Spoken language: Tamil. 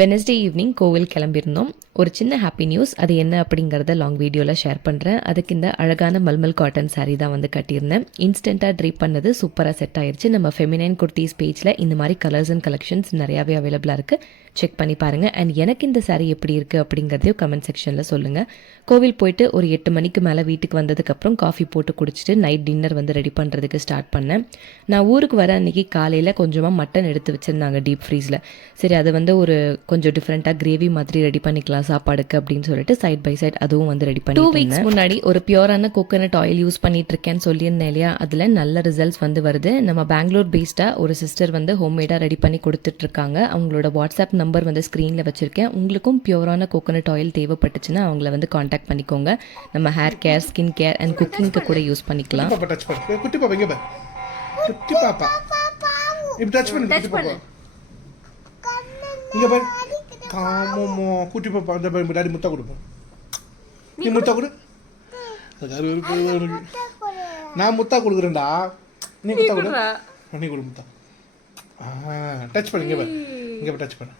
வெனஸ்டே ஈவினிங் கோவில் கிளம்பியிருந்தோம். ஒரு சின்ன ஹாப்பி நியூஸ், அது என்ன அப்படிங்கிறத லாங் வீடியோவில் ஷேர் பண்ணுறேன். அதுக்கு இந்த அழகான மல்மல் காட்டன் சாரீ தான் வந்து கட்டியிருந்தேன். இன்ஸ்டண்ட்டாக ட்ரீப் பண்ணது சூப்பராக செட் ஆயிடுச்சு. நம்ம ஃபெமினைன் குர்த்திஸ் பேஜில் இந்த மாதிரி கலர்ஸ் அண்ட் கலெக்ஷன்ஸ் நிறையாவே அவைலபிளாக இருக்குது. செக் பண்ணி பாருங்கள். அண்ட் எனக்கு இந்த சாரீ எப்படி இருக்குது அப்படிங்கிறதையும் கமெண்ட் செக்ஷனில் சொல்லுங்கள். கோவில் போயிட்டு ஒரு 8 மணிக்கு மேலே வீட்டுக்கு வந்ததுக்கப்புறம் காஃபி போட்டு குடிச்சிட்டு நைட் டின்னர் வந்து ரெடி பண்ணுறதுக்கு ஸ்டார்ட் பண்ணேன். நான் ஊருக்கு வர அன்றைக்கி காலையில் கொஞ்சமாக மட்டன் எடுத்து வச்சுருந்தாங்க டீப் ஃப்ரீஸில். சரி, அதை வந்து ஒரு கொஞ்சம் டிஃப்ரெண்ட்டாக கிரேவி மாதிரி ரெடி பண்ணிக்கலாம் சாப்பாடுக்கு அப்படின்னு சொல்லிட்டு சைட் பை சைட் அதுவும் வந்து ரெடி பண்ணி 2 வீக்ஸ் முன்னாடி ஒரு பியூரான கோகோனட் ஆயில் யூஸ் பண்ணிட்டு இருக்கேன்னு சொல்லியிருந்தேன் இல்லையா, அதில் நல்ல ரிசல்ட்ஸ் வந்து வருது. நம்ம பெங்களூர் பேஸ்டாக ஒரு சிஸ்டர் வந்து ஹோம்மேடாக ரெடி பண்ணி கொடுத்துட்ருக்காங்க. அவங்களோட வாட்ஸ்அப் நம்பர் வந்து ஸ்க்ரீனில் வச்சுருக்கேன். உங்களுக்கும் பியூரான கோகோனட் ஆயில் தேவைப்பட்டுச்சுன்னா அவங்கள வந்து காண்டாக்ட் பண்ணிக்கோங்க. நம்ம hair care, skin care and குக்கிங்க்கு கூட யூஸ் பண்ணிக்கலாம். இங்க பாரு காமோமோ குட்டி பாப்பா அந்த பாரு டாடி முத்தா கொடுப்போம். நீ முத்தா கொடு. நான் முத்தா கொடுக்குறேன்டா. நீ முத்தா கொடு. நீ கொடு முத்தா. டச் பண்ணு. இங்க பாரு டச் பண்ணு.